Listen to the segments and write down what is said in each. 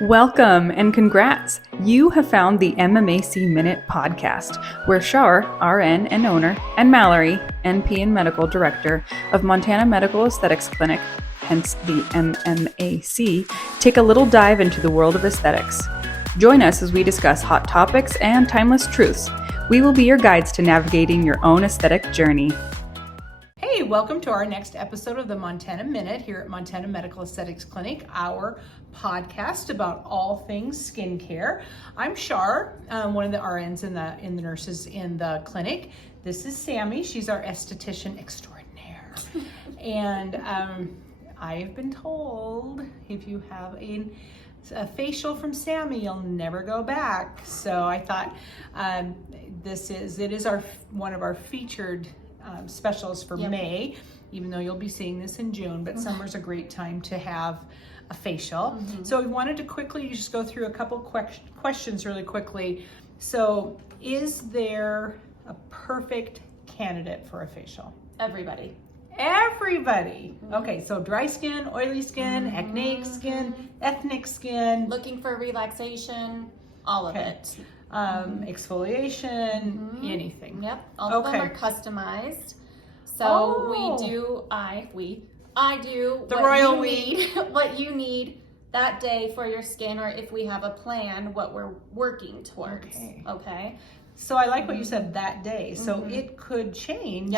Welcome and congrats! You have found the MMAC Minute podcast, where Shar, RN and owner, and Mallory, NP and Medical Director of Montana Medical Aesthetics Clinic, hence the MMAC, take a little dive into the world of aesthetics. Join us as we discuss hot topics and timeless truths. We will be your guides to navigating your own aesthetic journey. Hey, welcome to our next episode of the Montana Minute here at Montana Medical Aesthetics Clinic, our podcast about all things skincare. I'm Shar, one of the RNs and the nurses in the clinic. This is Sami. She's our esthetician extraordinaire. And I have been told if you have a facial from Sami, you'll never go back. So I thought it is one of our featured specials for May, even though you'll be seeing this in June, but summer's a great time to have a facial. So we wanted to quickly just go through a couple questions really quickly. So is there a perfect candidate for a facial? Everybody. Okay, so dry skin, oily skin, acneic skin, ethnic skin. Looking for relaxation, all of it. Exfoliation, anything. Yep, all of them are customized. So I do the what royal you we need, what you need that day for your skin, or if we have a plan, what we're working towards. Okay. So I like what you said, that day. So it could change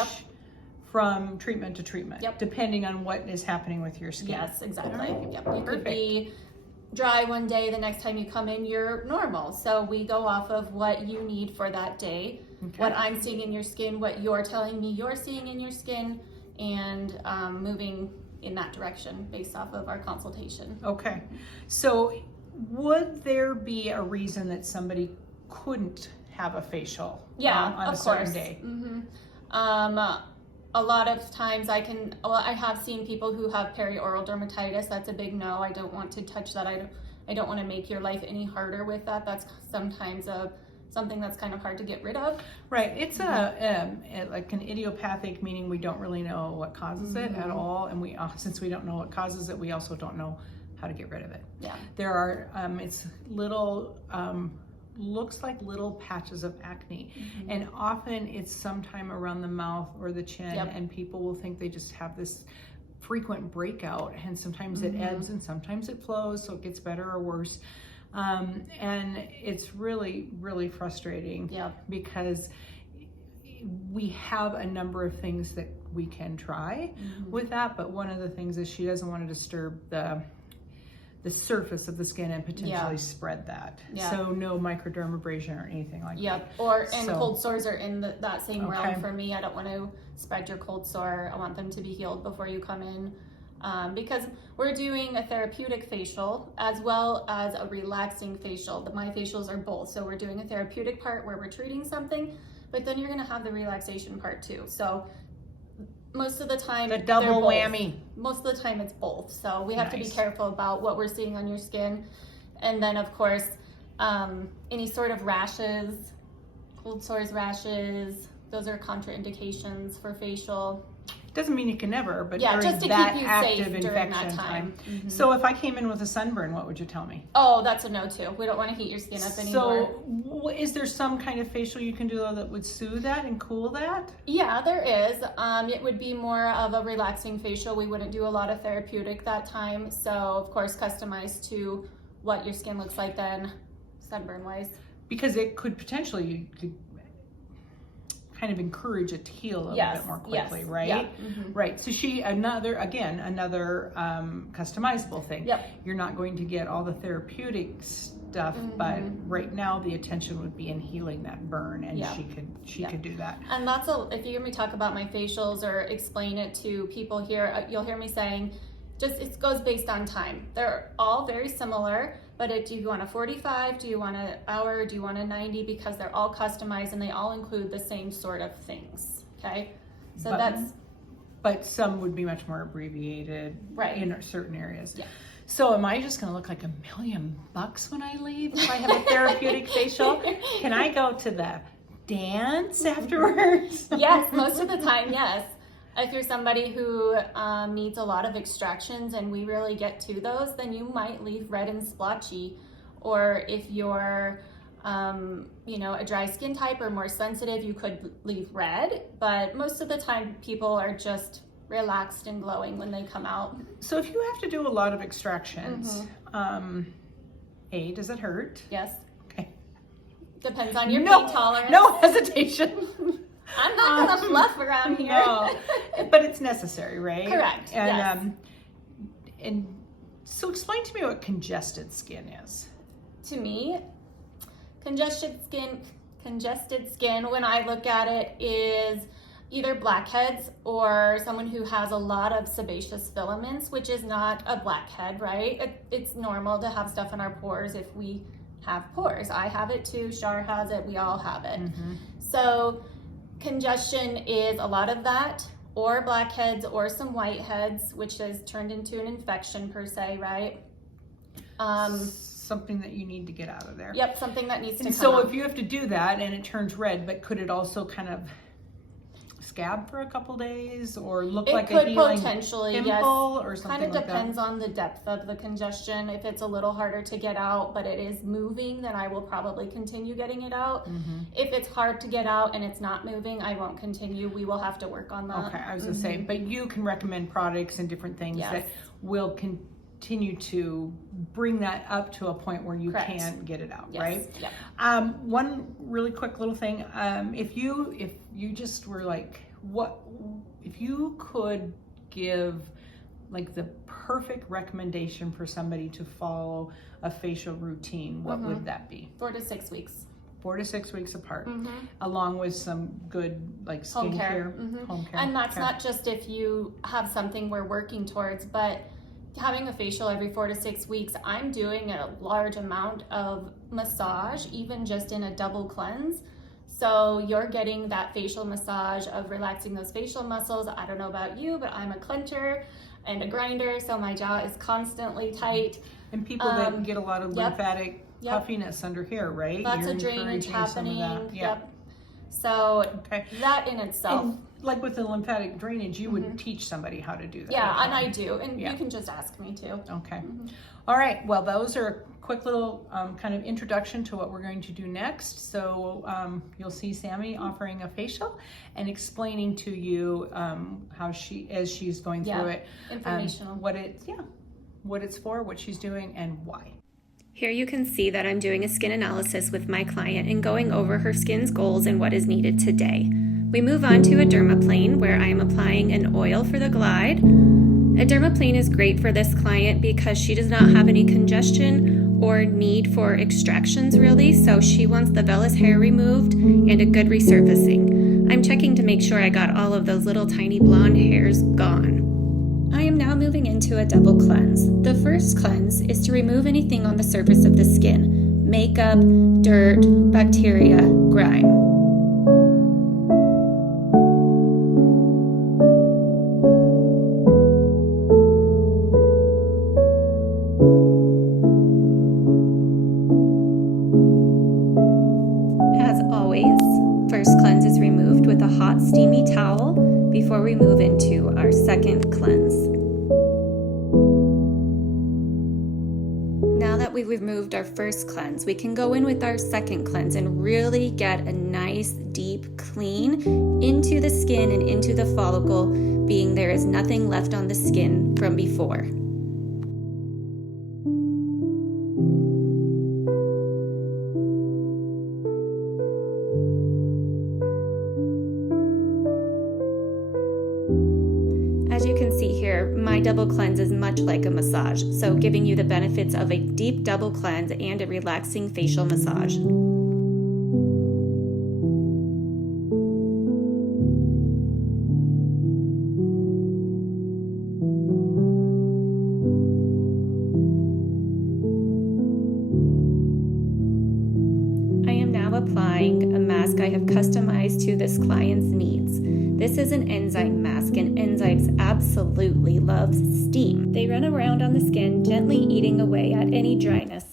from treatment to treatment, depending on what is happening with your skin. Yes, exactly. Right. Yep. You could be dry one day, the next time you come in, you're normal. So we go off of what you need for that day, what I'm seeing in your skin, what you're telling me you're seeing in your skin, and moving in that direction based off of our consultation. Okay. So would there be a reason that somebody couldn't have a facial on a certain day? A lot of times I have seen people who have perioral dermatitis. That's a big no. I don't want to touch that. I don't want to make your life any harder with that. That's sometimes something that's kind of hard to get rid of. Right. It's like an idiopathic, meaning we don't really know what causes it at all. And since we don't know what causes it, we also don't know how to get rid of it. Yeah. There are, it's little, looks like little patches of acne, and often it's sometime around the mouth or the chin, and people will think they just have this frequent breakout, and sometimes it ebbs and sometimes it flows, so it gets better or worse, and it's really, really frustrating because we have a number of things that we can try with that, but one of the things is she doesn't want to disturb the surface of the skin and potentially spread that. So no microdermabrasion or anything like that. Cold sores are in that same realm for me. I don't want to spread your cold sore. I want them to be healed before you come in, because we're doing a therapeutic facial as well as a relaxing facial. My facials are both. So we're doing a therapeutic part where we're treating something, but then you're going to have the relaxation part too. So most of the time, the double whammy. Most of the time it's both. So we have to be careful about what we're seeing on your skin. And then of course, any sort of rashes, cold sores, rashes, those are contraindications for facial. Doesn't mean you can never, but just during to that keep you active safe during that time. So if I came in with a sunburn, what would you tell me? Oh, that's a no too. We don't want to heat your skin up anymore. So is there some kind of facial you can do that would soothe that and cool that? Yeah, there is. It would be more of a relaxing facial. We wouldn't do a lot of therapeutic that time. So of course, customized to what your skin looks like then, sunburn wise. Because it could potentially, you could kind of encourage it to heal a little bit more quickly, right? Yeah. Right. So another customizable thing. You're not going to get all the therapeutic stuff, but right now the attention would be in healing that burn, and she could do that. And if you hear me talk about my facials or explain it to people here, you'll hear me saying, it goes based on time. They're all very similar, but do you want a 45? Do you want an hour? Do you want a 90? Because they're all customized and they all include the same sort of things. Okay, so but some would be much more abbreviated, in certain areas. Yeah. So am I just going to look like $1 million when I leave if I have a therapeutic facial? Can I go to the dance afterwards? Yes, most of the time, yes. If you're somebody who needs a lot of extractions and we really get to those, then you might leave red and splotchy. Or if you're, a dry skin type or more sensitive, you could leave red. But most of the time, people are just relaxed and glowing when they come out. So if you have to do a lot of extractions, does it hurt? Yes. Okay. Depends on your pain tolerance. No hesitation. I'm not gonna fluff around here. No, but it's necessary, right? Correct. And yes. And so explain to me what congested skin is. To me, congested skin, when I look at it, is either blackheads or someone who has a lot of sebaceous filaments, which is not a blackhead, right? It's normal to have stuff in our pores if we have pores. I have it too, Shar has it, we all have it. So congestion is a lot of that, or blackheads, or some whiteheads, which has turned into an infection per se, right? Something that you need to get out of there. Yep, something that needs to come so out. If you have to do that and it turns red, but could it also kind of scab for a couple days or look like a healing potentially, pimple yes. or something kind of like depends on the depth of the congestion. If it's a little harder to get out, but it is moving, then I will probably continue getting it out. If it's hard to get out and it's not moving, I won't continue. We will have to work on that. Okay, I was gonna say, but you can recommend products and different things that will continue to bring that up to a point where you Correct. can get it out, Yes. right? Yeah. One really quick little thing, if you just were like, what if you could give like the perfect recommendation for somebody to follow a facial routine, what would that be? 4 to 6 weeks. 4 to 6 weeks apart, along with some good like Home care. skincare, home care. And that's not just if you have something we're working towards, but having a facial every 4 to 6 weeks, I'm doing a large amount of massage, even just in a double cleanse. So you're getting that facial massage of relaxing those facial muscles. I don't know about you, but I'm a clencher and a grinder, so my jaw is constantly tight. And people that get a lot of lymphatic puffiness under here, right? Lots of drainage happening. Yep. So that in itself. And like with the lymphatic drainage, you would teach somebody how to do that. Yeah, and I do. And you can just ask me too. Okay. All right. Well, those are a quick little kind of introduction to what we're going to do next. So you'll see Sami offering a facial and explaining to you how as she's going through it, informational, what it's for, what she's doing, and why. Here you can see that I'm doing a skin analysis with my client and going over her skin's goals and what is needed today. We move on to a dermaplane where I am applying an oil for the glide. A dermaplane is great for this client because she does not have any congestion or need for extractions really, so she wants the vellus hair removed and a good resurfacing. I'm checking to make sure I got all of those little tiny blonde hairs gone. I am now moving into a double cleanse. The first cleanse is to remove anything on the surface of the skin: makeup, dirt, bacteria, grime. As always, first cleanse is removed with a hot steamy towel before we move into our second cleanse. Now that we've removed our first cleanse, we can go in with our second cleanse and really get a nice deep clean into the skin and into the follicle, being there is nothing left on the skin from before. As you can see here, my double cleanse is much like a massage, so giving you the benefits of a deep double cleanse and a relaxing facial massage. I am now applying a mask I have customized to this client's needs. This is an enzyme mask, and enzymes absolutely love steam. They run around on the skin, gently eating away at any dryness.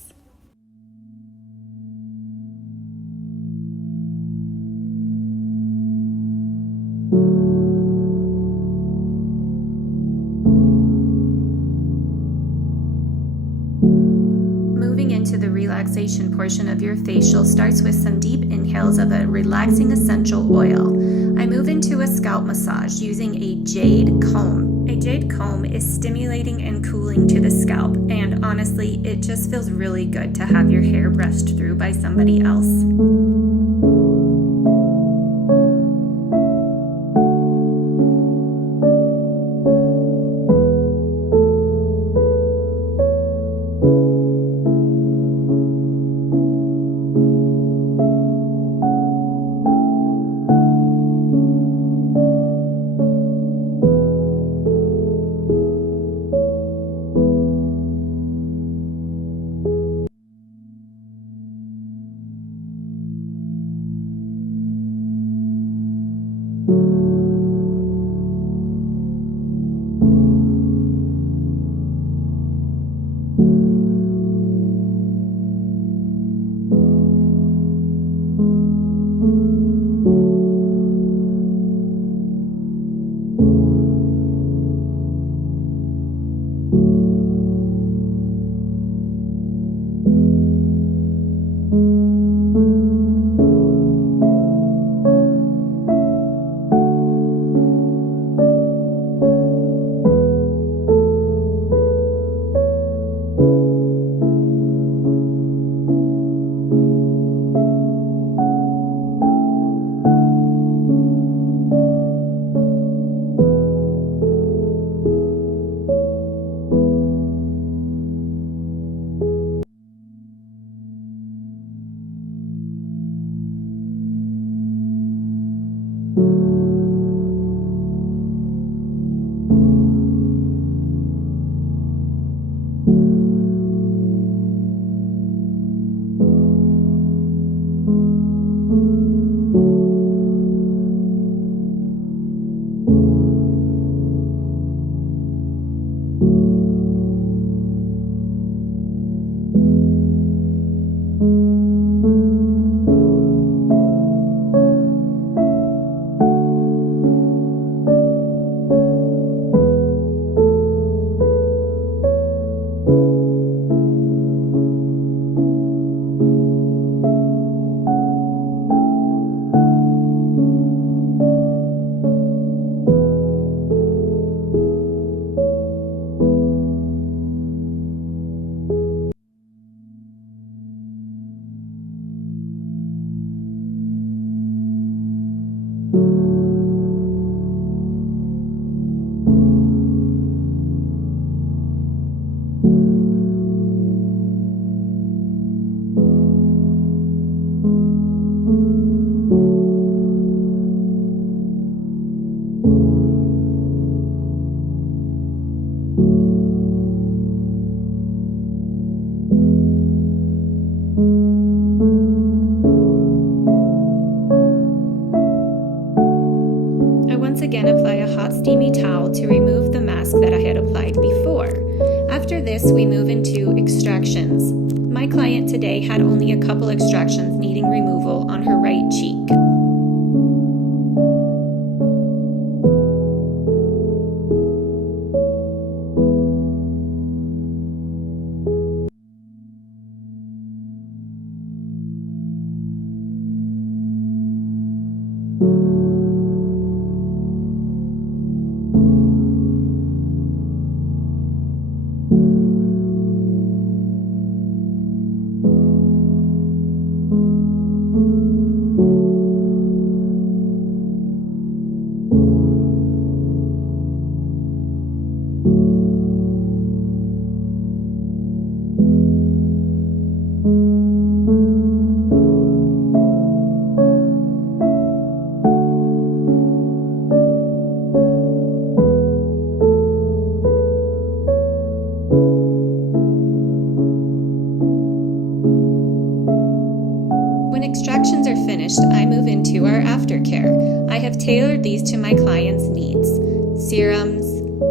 into the relaxation portion of your facial starts with some deep inhales of a relaxing essential oil. I move into a scalp massage using a jade comb. A jade comb is stimulating and cooling to the scalp, and honestly, it just feels really good to have your hair brushed through by somebody else. Again, apply a hot steamy towel to remove the mask that I had applied before. After this, we move into extractions. My client today had only a couple extractions needing removal on her right cheek. Extractions are finished, I move into our aftercare. I have tailored these to my client's needs. Serums,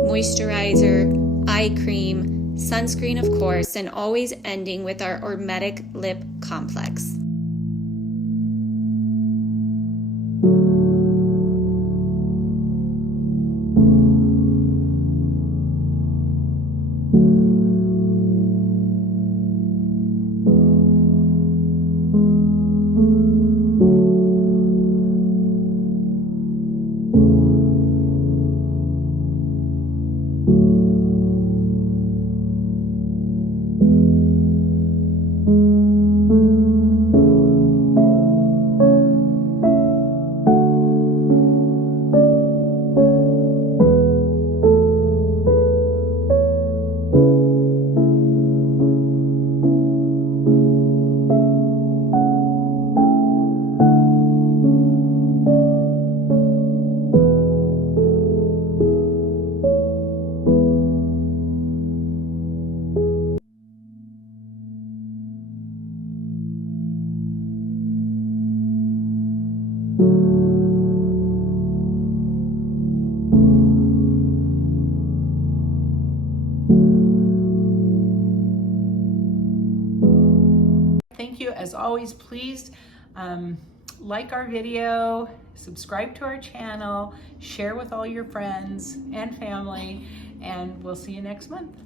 moisturizer, eye cream, sunscreen of course, and always ending with our Hermetic Lip Complex. Thank you. As always, please like our video, subscribe to our channel, share with all your friends and family, and we'll see you next month.